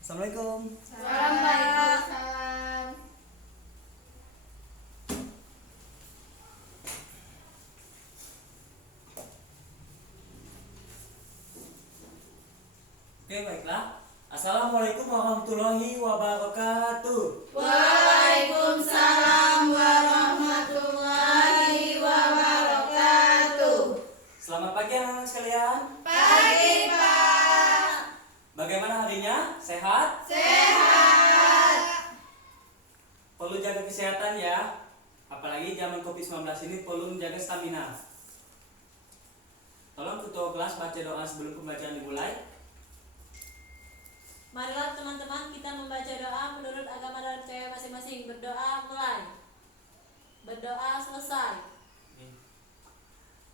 Assalamualaikum. Waalaikumsalam. Oke, baiklah. Assalamualaikum warahmatullahi wabarakatuh. Waalaikumsalam warahmatullahi wabarakatuh. Selamat pagi anak-anak sekalian. Pagi, Pak. Bagaimana harinya? Sehat? Sehat. Perlu jaga kesehatan ya. Apalagi zaman COVID-19 ini perlu menjaga stamina. Tolong ketua kelas baca doa sebelum pembelajaran dimulai. Marilah teman-teman kita membaca doa menurut agama dan percaya masing-masing. Berdoa mulai. Berdoa selesai.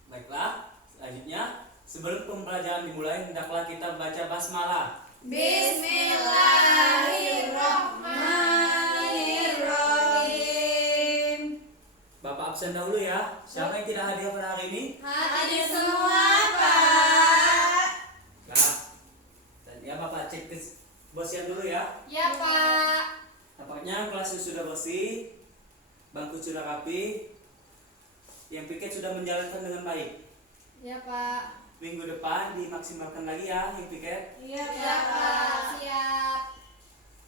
Baiklah, selanjutnya sebelum pembelajaran dimulai hendaklah kita baca basmalah. Bismillahirrahmanirrahim. Bapak absen dahulu ya. Siapa yang tidak hadir pada hari ini? Hadir semua, Pak. Nah, dan ya Bapak cek kebersihan dulu ya. Ya, Pak. Tampaknya kelas sudah bersih, bangku sudah rapi, yang piket sudah menjalankan dengan baik. Ya, Pak. Minggu depan dimaksimalkan lagi ya yang piket. Iya, Pak. Siap.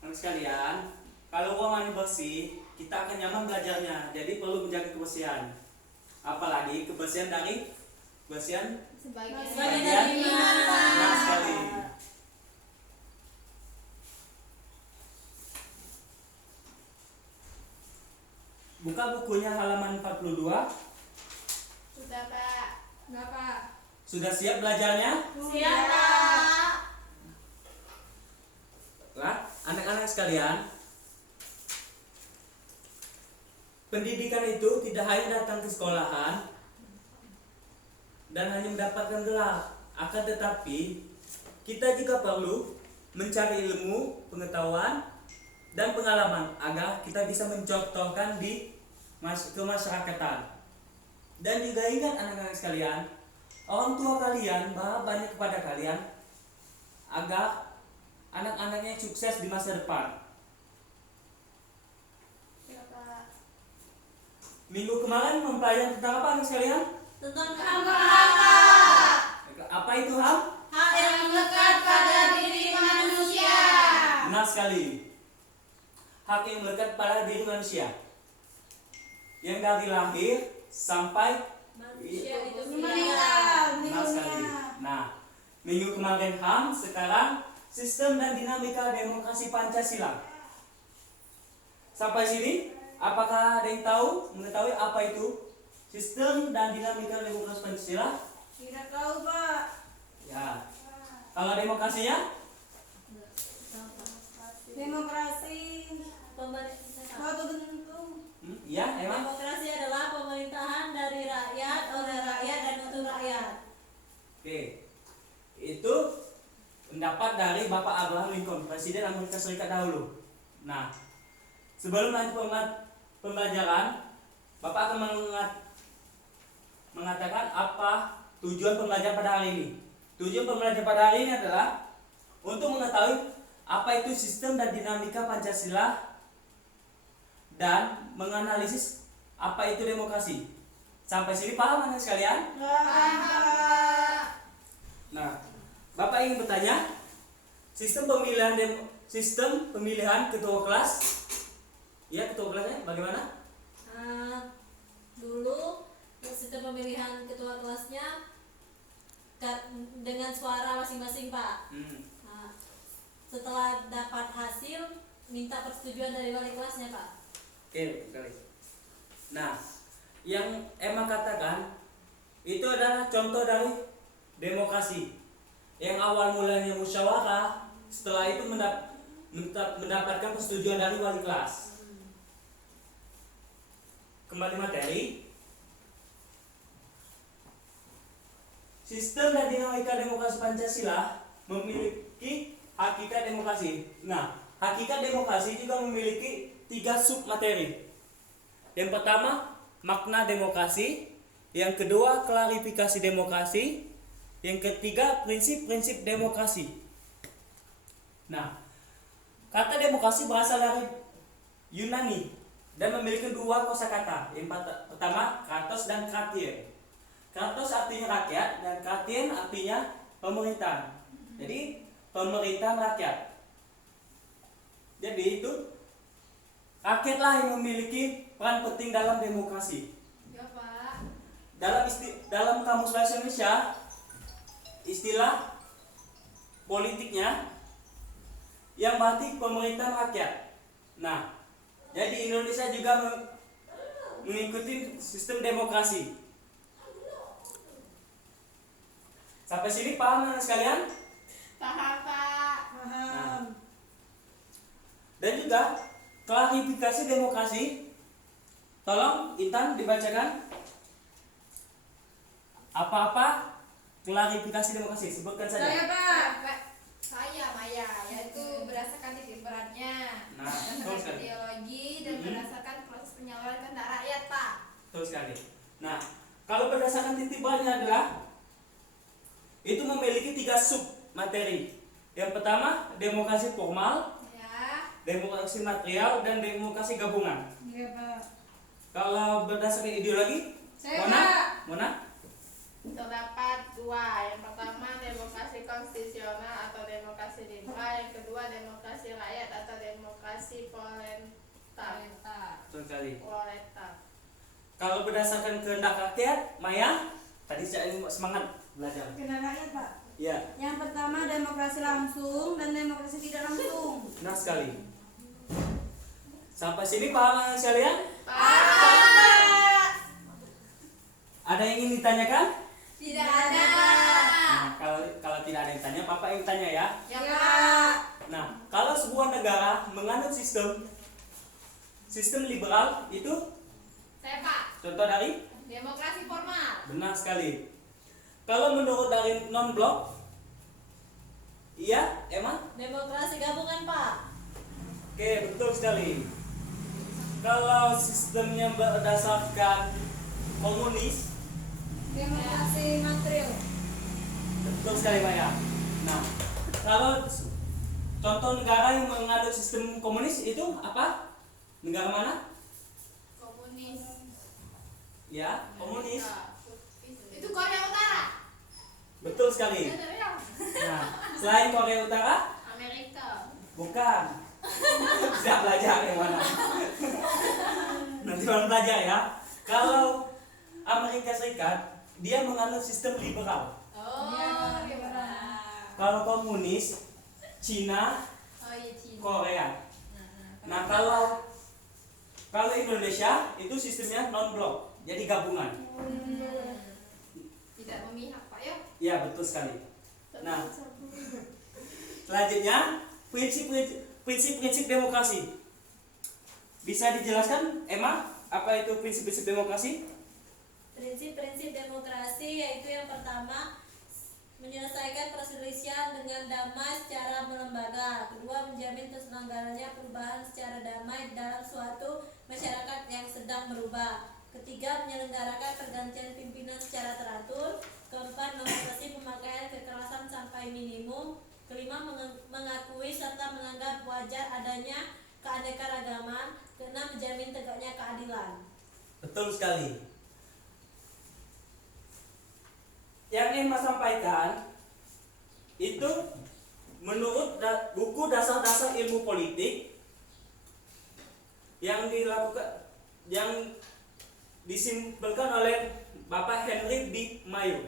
Anak sekalian, kalau ruangan bersih, kita akan nyaman belajarnya. Jadi perlu menjaga kebersihan. Apalagi kebersihan dari kebersihan Sebagian Sebagian dari iman, Pak. benar sekali. Buka bukunya halaman 42. Sudah, Pak. Enggak, Pak. Sudah siap belajarnya? Siap, Pak. Lah, anak-anak sekalian, pendidikan itu tidak hanya datang ke sekolahan dan hanya mendapatkan gelar, akan tetapi kita juga perlu mencari ilmu, pengetahuan, dan pengalaman agar kita bisa mencontohkan di kemasyarakatan. Dan juga ingat anak-anak sekalian, orang tua kalian bahwa banyak kepada kalian agar anak-anaknya sukses di masa depan. Ya, Pak. Minggu kemarin mempelajari tentang apa anak sekalian? Tentang Apa itu HAM? hak Yang melekat pada diri manusia. Benar sekali. Hak yang melekat pada diri manusia. Yang dari lahir sampai manusia itu Meninggal. benar sekali. Nah, minggu kemarin HAM, sekarang sistem dan dinamika demokrasi Pancasila. Sampai sini, apakah ada yang mengetahui apa itu sistem dan dinamika demokrasi Pancasila? Tidak tahu, Pak. Ya. Kalau demokrasinya? Demokrasi pemerintah. suatu bentuk. Ya, emang. Demokrasi adalah pemerintahan dari rakyat, oleh rakyat, dan untuk rakyat. Oke. Itu pendapat dari Bapak Abraham Lincoln, Presiden Amerika Serikat dahulu. Nah, sebelum lanjut pembelajaran, Bapak akan mengatakan apa tujuan pembelajaran pada hari ini. Tujuan pembelajaran pada hari ini adalah untuk mengetahui apa itu sistem dan dinamika Pancasila dan menganalisis apa itu demokrasi. Sampai sini paham anak sekalian? Nah, Bapak ingin bertanya, sistem pemilihan ketua kelas, ya ketua kelasnya bagaimana? Dulu sistem pemilihan ketua kelasnya dengan suara masing-masing, Pak. Nah, setelah dapat hasil, minta persetujuan dari wali kelasnya, Pak. Oke, sekali. Nah, yang Emma katakan itu adalah contoh dari demokrasi. Yang awal mulanya musyawarah, setelah itu mendapatkan persetujuan dari wali kelas. Kembali materi. Sistem dan dinamika demokrasi Pancasila memiliki hakikat demokrasi. Nah, hakikat demokrasi juga memiliki 3 submateri. Yang pertama, makna demokrasi. Yang kedua, klarifikasi demokrasi. Yang ketiga, prinsip-prinsip demokrasi. Nah, Kata demokrasi berasal dari Yunani dan memiliki dua kosakata. Yang pertama, kratos dan kratien. Kratos artinya rakyat dan kratien artinya pemerintahan. Jadi pemerintahan rakyat. Jadi itu rakyatlah yang memiliki peran penting dalam demokrasi. Ya, Pak. Dalam kamus bahasa Indonesia, istilah politiknya yang berarti pemerintahan rakyat. Nah, jadi Indonesia juga mengikuti sistem demokrasi. Sampai sini paham anak sekalian? Paham, Pak. Paham. Dan juga klarifikasi demokrasi. Tolong Intan dibacakan apa-apa klarifikasi demokrasi. Sebutkan saja. Saya, Pak. Saya Maya, yaitu berdasarkan titik beratnya, Nah, betul berdasarkan sekali. ideologi dan berdasarkan proses penyaluran kehendak rakyat, Pak. Betul sekali. Nah, kalau berdasarkan titik beratnya adalah itu memiliki 3 sub materi. Yang pertama, demokrasi formal, Ya, demokrasi material, dan demokrasi gabungan. Iya, Pak. Kalau berdasarkan ideologi, Saya, Mona, Pak. Mona, terdapat dua. Yang pertama demokrasi konstitusional atau demokrasi liberal, yang kedua demokrasi rakyat atau demokrasi proletar. betul sekali. Proletar. Kalau berdasarkan kehendak rakyat, Maya, tadi saya semangat belajar. Kenal rakyat, Pak. Ya, Yang pertama demokrasi langsung dan demokrasi tidak langsung. benar sekali. Sampai sini paham anak sekalian? Pak. Ada yang ingin ditanyakan? Tidak ada. Nah, kalau tidak ada yang tanya, Papa yang tanya ya. Ya, Ya. Pak. Nah, kalau sebuah negara menganut sistem liberal itu Saya, Pak. contoh dari Demokrasi formal. benar sekali. Kalau menurut dari non blok, iya, Emma? Demokrasi gabungan, Pak. Oke, betul sekali. Kalau sistemnya berdasarkan komunis, Demokrasi material. betul sekali Maya. Nah, kalau contoh negara yang menganut sistem komunis itu apa? Negara mana? Komunis. Ya, komunis. Itu Korea Utara. Betul sekali. Nah, selain Korea Utara, Amerika. bukan. Sudah belajar yang mana? Nanti baru belajar ya. Kalau Amerika Serikat, dia menganut sistem liberal. Oh, Ya, liberal. Kalau komunis, Cina, Oh iya, Cina. Korea. Nah, kalau Indonesia itu sistemnya non blok, jadi gabungan. Tidak memihak, Pak, ya. Ya, betul sekali. Nah, selanjutnya prinsip-prinsip demokrasi. Bisa dijelaskan, Emma, apa itu prinsip-prinsip demokrasi? Prinsip-prinsip demokrasi yaitu yang pertama menyelesaikan perselisihan dengan damai secara melembaga. Kedua, menjamin terselenggaranya perubahan secara damai dalam suatu masyarakat yang sedang berubah. Ketiga, menyelenggarakan pergantian pimpinan secara teratur. Keempat, membatasi pemakaian kekerasan sampai minimum. Kelima, mengakui serta menganggap wajar adanya keanekaragaman. Keenam, menjamin tegaknya keadilan. Betul sekali. Yang ingin Mas sampaikan itu menurut buku dasar-dasar ilmu politik yang disimpulkan oleh Bapak Henry B. Mayo.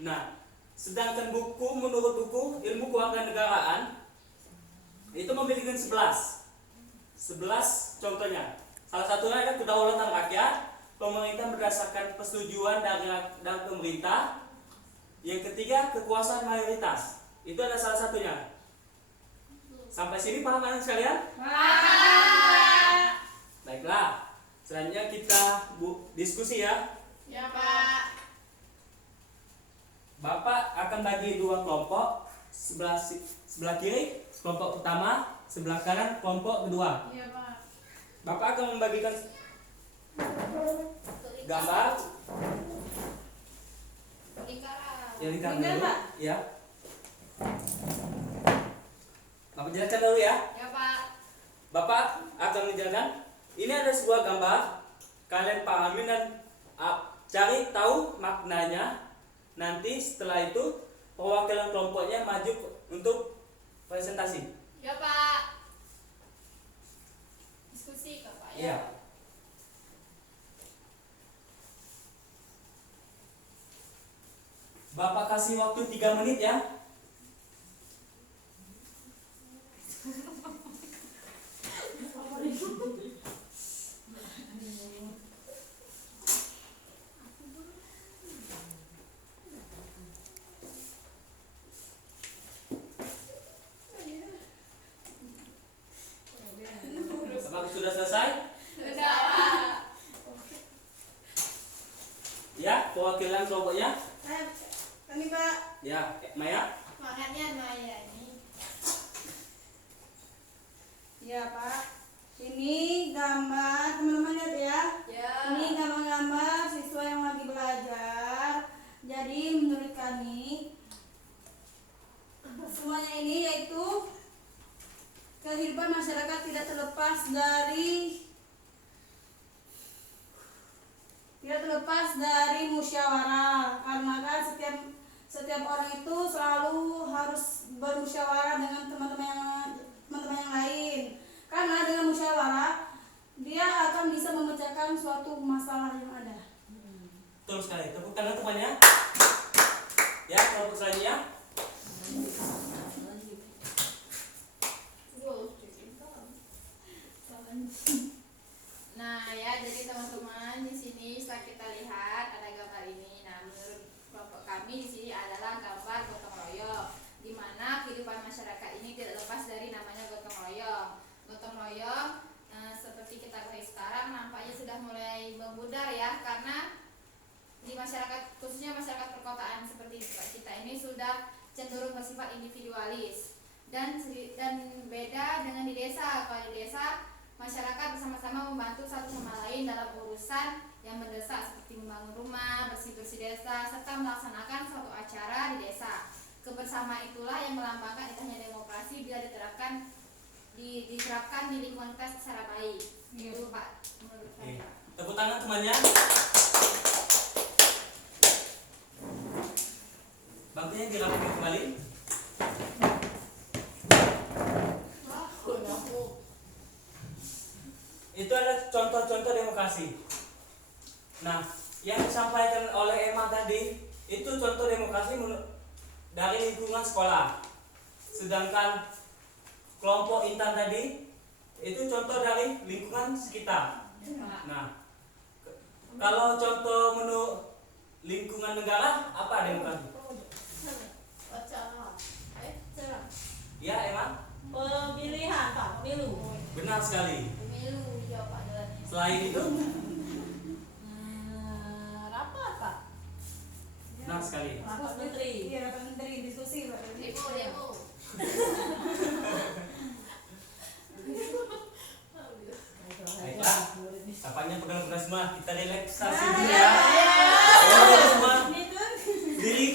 Nah, sedangkan menurut buku ilmu kewarganegaraan itu memiliki 11 contohnya. Salah satunya adalah kedaulatan rakyat, pemerintah berdasarkan persetujuan dari pemerintah. Yang ketiga, kekuasaan mayoritas. Itu ada salah satunya. Sampai sini paham anak sekalian? Baiklah. Selanjutnya kita diskusi ya. Ya, Pak. Bapak akan bagi dua kelompok, sebelah kiri kelompok pertama, sebelah kanan kelompok kedua. Iya, Pak. Bapak akan membagikan gambar yang Lingkaran, dulu, Pak. ya. Bapak jelaskan dulu ya. Ya, Pak. Bapak akan menjelaskan. Ini ada sebuah gambar. Kalian pahami dan cari tahu maknanya. Nanti setelah itu perwakilan kelompoknya maju untuk presentasi. Ya Pak. Diskusi Kak Pak Iya. ya. Bapak kasih waktu 3 menit ya. Bapak sudah selesai? Sudah Pak. Ya, perwakilan kelompoknya. Kami Pak. Ya, Maya. Semangatnya Maya ini. Ya Pak. Ini gambar, teman-teman lihat ya. Ya. Ini gambar-gambar siswa yang lagi belajar. Jadi menurut kami semuanya ini yaitu kehidupan masyarakat tidak terlepas dari musyawarah, karena kan setiap orang itu selalu harus bermusyawarah dengan teman-teman yang lain, karena dengan musyawarah dia akan bisa memecahkan suatu masalah yang ada. Betul sekali. Tepuk tangan temannya. Ya, kelompok selanjutnya. Nah ya, jadi teman-teman di sini setelah kita lihat ada gambar ini. Nah, menurut kelompok kami di sini adalah gambar gotong royong, di mana kehidupan masyarakat ini tidak lepas dari namanya gotong royong. Gotong royong seperti kita ketahui sekarang nampaknya sudah mulai memudar ya, karena di masyarakat, khususnya masyarakat perkotaan seperti kita ini sudah cenderung bersifat individualis dan beda dengan di desa. Kalau di desa masyarakat bersama-sama membantu satu sama lain dalam urusan yang mendesak seperti membangun rumah, bersih-bersih desa, serta melaksanakan suatu acara di desa. Kebersamaan itulah yang melambangkan indahnya demokrasi bila diterapkan di lingkungan kita secara baik. Itu Pak, menurut saya. Tepuk tangan temannya. Bangkunya dirapikan kembali. Itu ada contoh-contoh demokrasi. Nah, yang disampaikan oleh Emma tadi itu contoh demokrasi dari lingkungan sekolah. Sedangkan kelompok Intan tadi itu contoh dari lingkungan sekitar. Nah, kalau contoh menurut lingkungan negara apa demokrasi? Ya, Emma? Pemilihan Pak, pemilu. Benar sekali. Pemilu ya Pak jalannya. Selain itu, Rapat Pak, benar sekali. rapat menteri. Iya, rapat menteri diskusi Pak. Demo. Baiklah, apanya pegang-pegang semua, kita relaksasi dulu ya. Ayo semua, diri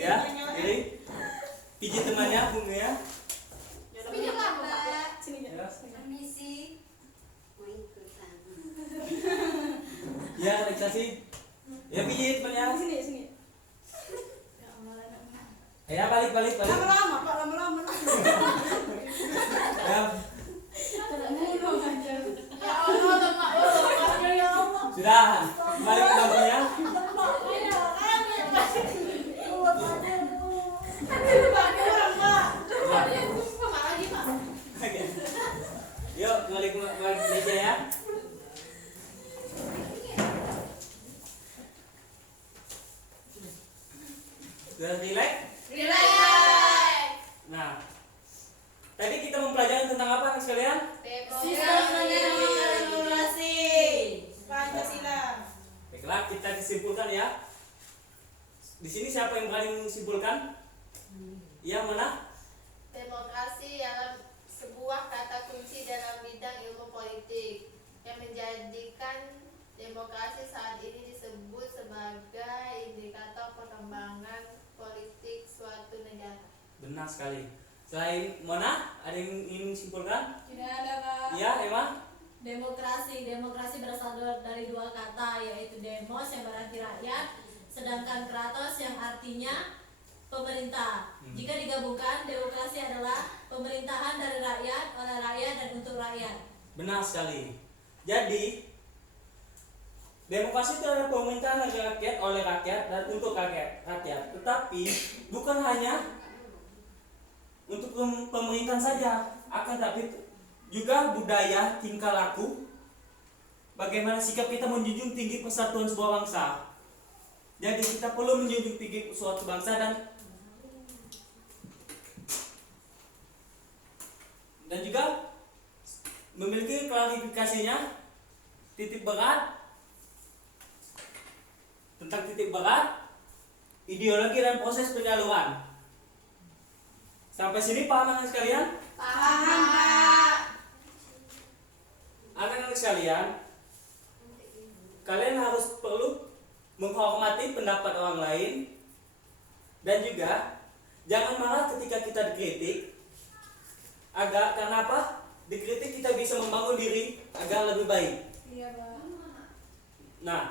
ya, diri. Pijit temannya, punggungnya. Ya. Permisi. Ya, relaksasi. Ya, pijit temannya. Sini. Ya, balik. Lama-lama Pak, lama-lama. Ya, Ya Allah, sudah. Balik ke bangkunya. Yuk, balik meja ya. Sudah relax? Nah, tadi kita mempelajari tentang apa nih sekalian? Demokrasi. Pancasila. Baiklah, kita kesimpulkan ya. Di sini siapa yang berani menyimpulkan? Yang mana? Demokrasi adalah sebuah kata kunci dalam bidang ilmu politik yang menjadikan demokrasi saat ini disebut sebagai indikator perkembangan politik suatu negara. Benar sekali. Selain Mona, ada yang ingin simpulkan? Tidak ada, Kak. Iya, Emma? Demokrasi berasal dari dua kata, yaitu demos yang berarti rakyat, sedangkan kratos yang artinya pemerintah. Jika digabungkan, demokrasi adalah pemerintahan dari rakyat, oleh rakyat, dan untuk rakyat. Benar sekali. Jadi, demokrasi itu adalah pemerintahan dari rakyat, oleh rakyat, dan untuk rakyat. Tetapi, bukan hanya untuk pemerintahan saja, akan tapi juga budaya, tingkah laku, bagaimana sikap kita menjunjung tinggi persatuan sebuah bangsa. Jadi kita perlu menjunjung tinggi suatu bangsa dan juga memiliki klarifikasinya, titik berat tentang titik berat, ideologi dan proses penyaluran. Sampai sini paham anak sekalian? Paham, Kak. Anak-anak sekalian, kalian harus perlu menghormati pendapat orang lain dan juga jangan marah ketika kita dikritik. Karena apa? Dikritik kita bisa membangun diri agar lebih baik. Iya, Pak. Nah,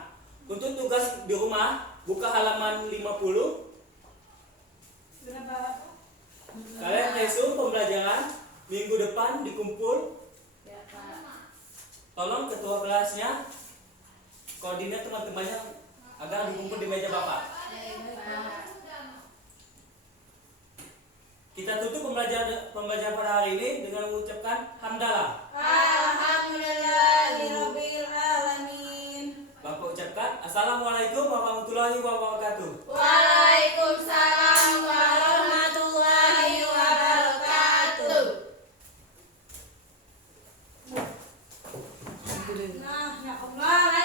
untuk tugas di rumah, buka halaman 50. Berapa? Kalian resume pembelajaran minggu depan dikumpul. Ya, Pak. Tolong ketua kelasnya koordinat teman-temannya agar dikumpul di meja Bapak. Kita tutup pembelajaran pada hari ini dengan mengucapkan hamdalah. Alhamdulillahirabbil alamin. Bapak ucapkan assalamualaikum warahmatullahi wabarakatuh. Waalaikumsalam warahmatullahi wabarakatuh. Nah, ya Allah.